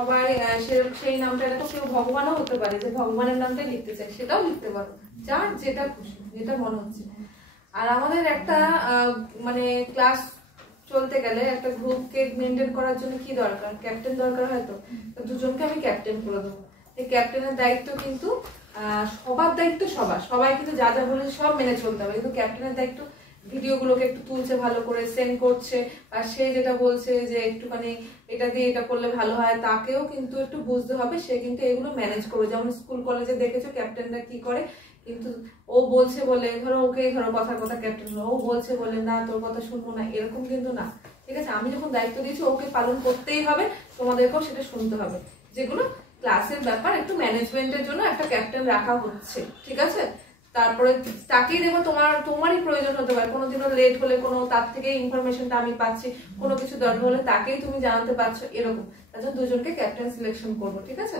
সবাই সেই নামটা দেখো, কেউ ভগবানও হতে পারে যে ভগবানের নামটাই লিখতে চাই, সেটাও লিখতে পারো, যার যেটা খুশি, যেটা মনে হচ্ছে। আর আমাদের একটা মানে ক্লাস চলতে গেলে একটা গ্রুপকে মেনটেন করার জন্য কি দরকার, ক্যাপ্টেন দরকার হয়তো, দুজনকে আমি ক্যাপ্টেন করে দেবো। এই ক্যাপ্টেনের দায়িত্ব কিন্তু সবার দায়িত্ব, সবাই কিন্তু যা যা বলেছে সব মেনে চলতে হবে, কিন্তু ক্যাপ্টেনের দায়িত্ব ভিডিওগুলোকে একটু তুলছে, ভালো করে সেন্ড করছে, আর সে যেটা বলছে যে একটুখানি এটা দিয়ে এটা করলে ভালো হয়, তাকেও কিন্তু একটু বুঝতে হবে, সে কিন্তু এগুলো ম্যানেজ করবে। যেমন স্কুল কলেজে দেখেছো ক্যাপ্টেনরা কি করে, কিন্তু ও বলছে বলে ধরো ওকে, ধরো কথার কথা ক্যাপ্টেন, ও বলছে বলে না তোর কথা শুনবো না, এরকম কিন্তু না। ঠিক আছে, আমি যখন দায়িত্ব দিয়েছি ওকে পালন করতেই হবে, তোমাদেরকেও সেটা শুনতে হবে। যেগুলো ক্লাসের ব্যাপার, একটু ম্যানেজমেন্টের জন্য একটা ক্যাপ্টেন রাখা হচ্ছে, ঠিক আছে। তারপরে তাকেই দেখো, তোমারই প্রয়োজন হতে পারে, কোনোদিনও লেট হলে কোনো তার থেকে ইনফরমেশনটা আমি পাচ্ছি, কোনো কিছু দরকার হলে তাকেই তুমি জানাতে পারছো, এরকম। তার জন্য দুজনকে ক্যাপ্টেন সিলেকশন করবো, ঠিক আছে।